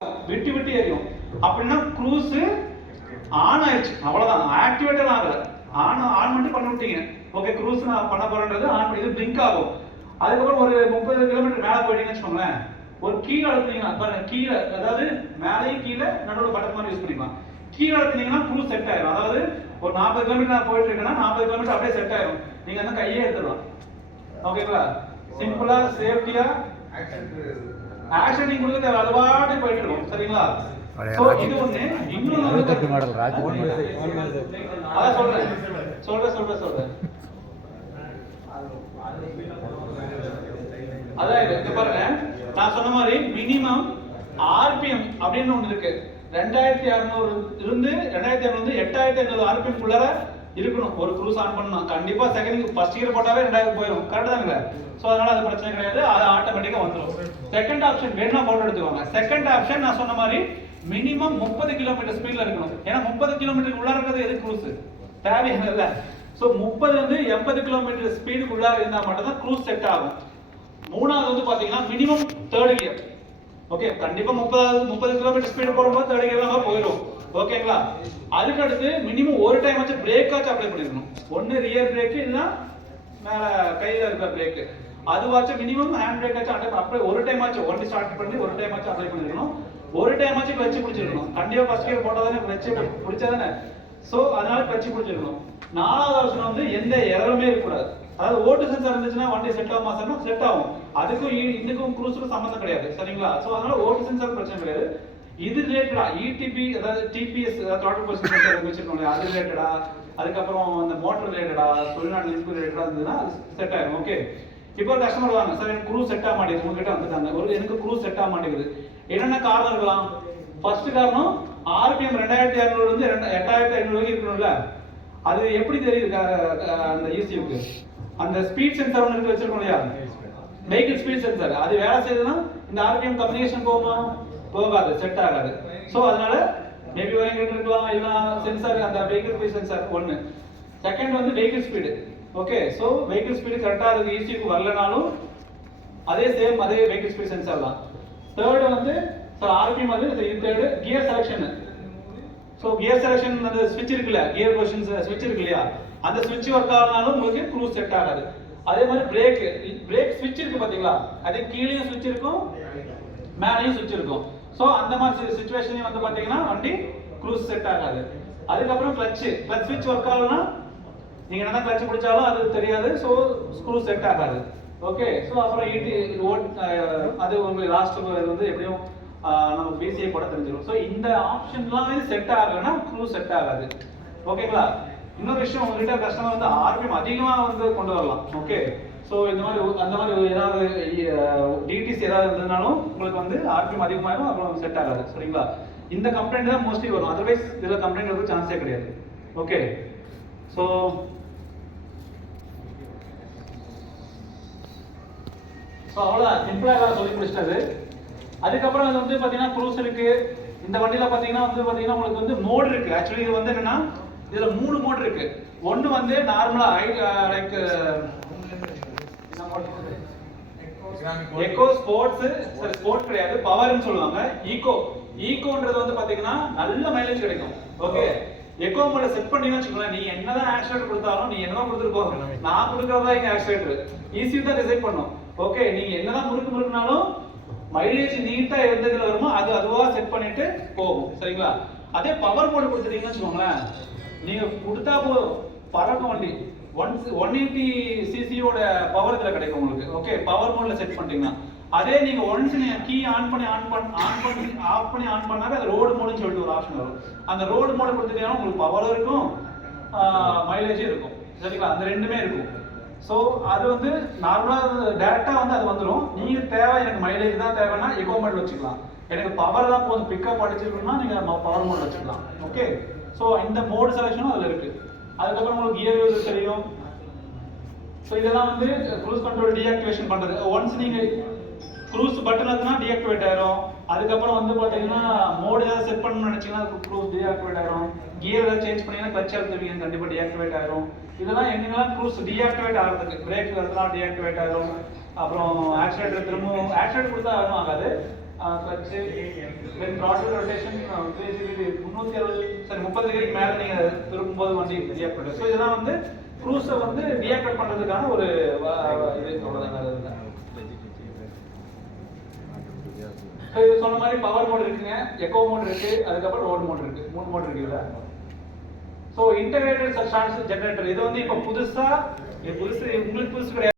விட்டு விட்டு எரியும். அப்படின்னா க்ரூஸ் ஆன் ஆயிடுச்சு, அவ்வளவுதான். ஆக்டிவேட்டட் ஆகல, ஆன் மட்டும் பண்ணி விட்டீங்க. ஓகே, க்ரூஸ் நான் பண்ண போறேன்றது ஆன் பண்ணி இது பிளிங்க் ஆகும். அதுக்கப்புறம் ஒரு 30 கிலோமீட்டர் மேல போயிட்டீங்கன்னு வச்சுக்கோங்களேன், ஒரு கீழே அழுத்தினீங்கன்னா பாருங்க, கீழே அதாவது மேலேயும் கீழே நடுவில் பட்டன் மாதிரி யூஸ் பண்ணிக்கலாம். கீழே அழுத்தினீங்கன்னா க்ரூஸ் செட் ஆயிடும். அதாவது ஒரு 40 கிலோமீட்டர் நான் போயிட்டு இருக்கேன்னா 40 கிலோமீட்டர் அப்படியே செட் ஆயிடும். நீங்க அந்த கையே எடுத்துடலாம். ஓகேங்களா? சிம்பிளா சேஃப்டியா ஆக்ஷன் நீங்க கொடுக்க தேவை, அது பாட்டு போயிட்டு இருக்கும். சரிங்களா? சோ இது ஒண்ணு. இன்னொரு மாடல் ராஜ் அத சொல்றேன் அதான் இது பாருங்க, நான் சொன்ன மாதிரி மினிமம் ஆர்பிஎம் அப்படின்னு ஒண்ணு இருக்கு. 2600 இருந்து 8500 ஆர்பிஎம் குள்ளார இருக்கணும் ஒரு க்ரூஸ் ஆன் பண்ணணும். கண்டிப்பா செகண்ட் ஃபர்ஸ்ட் கியர் போட்டாவே 2000 போயிடும். கரெக்ட் தானே? சோ அதனால அது பிரச்சனை கிடையாது, அது ஆட்டோமேட்டிக்கா வந்துடும். செகண்ட் ஆப்ஷன் வேணும்னா போட்டு எடுத்துக்கோங்க. செகண்ட் ஆப்ஷன் நான் சொன்ன மாதிரி மினிமம் 30 கிலோமீட்டர் ஸ்பீட்ல இருக்கணும். ஏன்னா 30 கிலோமீட்டருக்கு உள்ள இருக்கிறது எது க்ரூஸ் தேவையில்லை. சோ 30 இருந்து 80 கிலோமீட்டர் ஸ்பீடுக்கு உள்ள இருந்தா மட்டும் தான் க்ரூஸ் செட் ஆகும். மூணாவது வந்து பாத்தீங்கன்னா மினிமம் தேர்ட் கியர். ஓகே, கண்டிப்பா 30 கிலோமீட்டர் ஸ்பீடு போடும்போது தேர்ட் கியர்ல போயிடும். ஓகேங்களா? அதுக்கு அடுத்து மினிமம் ஒரு டைம் ஆச்சு பிரேக் ஆச்சு அப்ளை பண்ணிருக்கணும். ஒன்னு ரியர் பிரேக் இல்ல மேல கையில இருக்க பிரேக், அதுவாச்சும் மினிமம் ஹேண்ட் பிரேக் ஆச்சு அப்ளை ஒரு டைம் ஆச்சு வண்டி ஸ்டார்ட் பண்ணி ஒரு டைம் ஆச்சு அப்ளை பண்ணிருக்கணும். ஒரு டைம் ஆச்சு கிளட்ச் பிடிச்சிருக்கணும். கண்டிப்பா ஃபர்ஸ்ட் கியர் போட்டாதானே கிளட்ச் பிடிச்சாதானே. சோ அதனால கிளட்ச் பிடிச்சிருக்கணும். நாலாவது ஆப்ஷன் வந்து எந்த எரருமே இருக்க கூடாது. அதாவது ஓட்டு சென்சார் இருந்துச்சுன்னா வண்டி செட் ஆகுமா சார்? செட் ஆகும். அதுக்கும் இதுக்கும் க்ரூஸுக்கும் சம்பந்தம் கிடையாது. சரிங்களா? சோ அதனால ஓட்டு சென்சார் பிரச்சனை கிடையாது. இது ரிலேட்டடா இடிபி அதாவது டிபிஎஸ் த்ராட்டில் பொசிஷன் சென்சார் வச்சிருக்கோம், அது ரிலேட்டடா, அதுக்கப்புறம் அந்த மோட்டர் ரிலேட்டடா, சுழிநாடு லிங்க் ரிலேட்டடா இருந்ததுன்னா செட் ஆகும். ஓகே, இப்போ ஒரு கஸ்டமர் வாங்க சார், எனக்கு க்ரூஸ் செட் ஆக மாட்டேங்குது, உங்ககிட்ட வந்துட்டாங்க, எனக்கு க்ரூஸ் செட் ஆக மாட்டேங்குது. என்னென்ன காரணம் இருக்கலாம்? ஃபர்ஸ்ட் காரணம் ஆர்பிஎம் 2600 இருந்து 8500 வரைக்கும் இருக்கணும்ல. அது எப்படி தெரியுது அந்த ஈசியூக்கு? அந்த ஸ்பீட் சென்சார் ஒன்று எடுத்து வச்சிருக்கோம் இல்லையா, வெஹிக்கிள் ஸ்பீட் சென்சார், அது வேலை செய்யுதுன்னா இந்த ஆர்பிஎம் கம்யூனிகேஷன் போகுமா? போகாது, செட் ஆகாது. சோ அதனால மேபி வரைக்கும் இருக்கலாம், இல்ல சென்சார் அந்த வெஹிக்கிள் ஸ்பீட் சென்சார் ஒன்னு. செகண்ட் வந்து vehicle speed. Okay, so vehicle speed கரெக்டா அது ஈசியூக்கு வரலனாலும் அதே சேம் அதே வெஹிக்கிள் ஸ்பீட் சென்சார் தான். தேர்ட் வந்து ஆர்பிஎம் வந்து third gear selection. So gear selection அந்த ஸ்விட்ச் இருக்குல்ல, கியர் பொசிஷன் ஸ்விட்ச் இருக்கு இல்லையா, அந்த ஸ்விட்ச் ஒர்க் ஆகனாலும் உங்களுக்கு க்ரூஸ் செட் ஆகாது. அதே மாதிரி பிரேக் ஸ்விட்ச் இருக்கு பாத்தீங்களா, அதே கீழேயும் ஸ்விட்ச் இருக்கும் மேலேயும் ஸ்விட்ச் இருக்கும். சோ அந்த மாதிரி சிச்சுவேஷன்ல வந்து பாத்தீங்கன்னா வண்டி க்ரூஸ் செட் ஆகாது. அதுக்கப்புறம் கிளட்ச் ஸ்விட்ச் ஒர்க் ஆகலனா நீங்க என்ன கிளட்ச் பிடிச்சாலும் அது தெரியாது. சோ க்ரூஸ் செட் ஆகாது. ஓகே, சோ அப்புறம் அது உங்களுக்கு லாஸ்ட் வந்து எப்படியும் நம்ம பிசிஏ போட தெரிஞ்சிடும். சோ இந்த ஆப்ஷன்லாம் செட் ஆகலனா க்ரூஸ் செட் ஆகாது. ஓகேங்களா? இன்னொரு விஷயம், உங்ககிட்ட கஸ்டமர் வந்து ஆர்பிஎம் அதிகமா வந்து கொண்டு வரலாம். ஓகே, சோ இந்த மாதிரி அந்த மாதிரி ஏதாவது டிடிசி ஏதாவது இருந்ததுனாலும் உங்களுக்கு வந்து ஆர்பிஎம் அதிகமாகும், அப்புறம் செட் ஆகாது. சரிங்களா? இந்த கம்ப்ளைண்ட் தான் மோஸ்ட்லி வரும், அதர்வைஸ் இதுல கம்ப்ளைண்ட் வரதுக்கு சான்ஸே கிடையாது. ஓகே, சோ அவ்வளவுதான், சிம்பிளா ஏதாவது சொல்லி முடிச்சிட்டது. அதுக்கப்புறம் இது வந்து பாத்தீங்கன்னா க்ரூஸ் இருக்கு. இந்த வண்டியில பாத்தீங்கன்னா உங்களுக்கு வந்து மோட் இருக்கு. ஆக்சுவலி இது வந்து என்னன்னா இதுல 3 மோட் இருக்கு. ஒன்னு வந்து நார்மலா லைக் எக்கோ ஸ்போர்ட்ஸ், ஸ்போர்ட் கிடையாது, பவர்னு சொல்லுவாங்க. ஈகோன்றது வந்து பாத்தீங்கன்னா நல்ல மைலேஜ் கிடைக்கும். ஓகே, எக்கோ மோட செட் பண்ணீங்கன்னு வச்சுக்கோங்களேன், நீ என்னதான் ஆக்சிலேட்டர் கொடுத்தாலும், நீ என்னதான் கொடுத்துருக்கோம், நான் கொடுக்கறதா இங்க ஆக்சிலேட்டர் ஈஸியா தான் டிசைட் பண்ணும். ஓகே, நீங்க என்னதான் முறுக்குனாலும் மைலேஜ் நீட்டா இருந்ததுல வருமோ அது அதுவா செட் பண்ணிட்டு போகும். சரிங்களா? அதே பவர் மோட் கொடுத்துட்டீங்கன்னு வச்சுக்கோங்களேன், நீங்க கொடுத்தா பறக்கும் வண்டி. 180 சிசியோட பவர் இதுல கிடைக்கும் உங்களுக்கு. ஓகே, பவர் மோட்ல செட் பண்ணிட்டீங்கன்னா. அதே நீங்க ஒன்ஸ் நீங்க கீ ஆன் பண்ணி ஆஃப் பண்ணாவே அது ரோடு மோட்னு சொல்லிட்டு ஒரு ஆப்ஷன் வரும். அந்த ரோடு மோட் கொடுத்துட்டீங்கன்னா உங்களுக்கு பவரும் இருக்கும், மைலேஜும் இருக்கும். சரிங்களா? அந்த ரெண்டுமே இருக்கும். சோ அது வந்து நார்மலா டைரக்டா வந்து அது வந்துரும். நீங்க தேவை எனக்கு மைலேஜ் தான் தேவைன்னா எக்கோ மோட் வச்சுக்கலாம். எனக்கு பவர் தான் போதும், பிக்கப் அடிச்சிருக்கணும்னா நீங்க பவர் மோட் வச்சுக்கலாம். ஓகே, சோ இந்த மோட் செலக்ஷனும் அதுல இருக்கு. அதுக்கப்புறம் உங்களுக்கு கியர் யூஸ் தெரியும். சோ இதெல்லாம் வந்து க்ரூஸ் கண்ட்ரோல் டீஆக்டிவேஷன் பண்றது. ஒன்ஸ் நீங்க க்ரூஸ் பட்டன் அழுத்தினா டீஆக்டிவேட் ஆயிரும். அதுக்கப்புறம் வந்து பாத்தீங்கன்னா மோட் ஏதாவது செட் பண்ணணும்னு நினைச்சீங்கன்னா க்ரூஸ் டீஆக்டிவேட் ஆயிரும். கியர் ஏதாவது சேஞ்ச் பண்ணீங்கன்னா கிளட்ச் அழுத்துவீங்க, கண்டிப்பா டீஆக்டிவேட் ஆயிரும். இதெல்லாம் எங்கெல்லாம் க்ரூஸ் டீஆக்டிவேட் ஆகிறதுக்கு, பிரேக் அழுத்தினா டீஆக்டிவேட் ஆயிரும். அப்புறம் ஆக்சிலேட்டர் திரும்ப ஆக்சிலேட்டர் கொடுத்தா ஆகாது, கிளட்ச் தென் throttle ரொட்டேஷன் பேசிக்கலி 360 சரி 30 டிகிரிக்கு மேல நீங்க திரும்பும்போது வண்டி ரியாக்ட் பண்ணுது. ஸோ இதெல்லாம் வந்து க்ரூஸை வந்து ரியாக்ட் பண்றதுக்கான ஒரு இது அவ்வளவுதான். ஸோ இது சொன்ன மாதிரி பவர் மோட் இருக்குங்க, எக்கோ மோட் இருக்கு, அதுக்கப்புறம் ரோட் மோட் இருக்கு, 3 மோட் இருக்கு இதுல. ஸோ இன்டகிரேட்டட் சர்சான்ஸ் ஜெனரேட்டர் இது வந்து இப்போ புதுசா உங்களுக்கு புதுசு கிடையாது.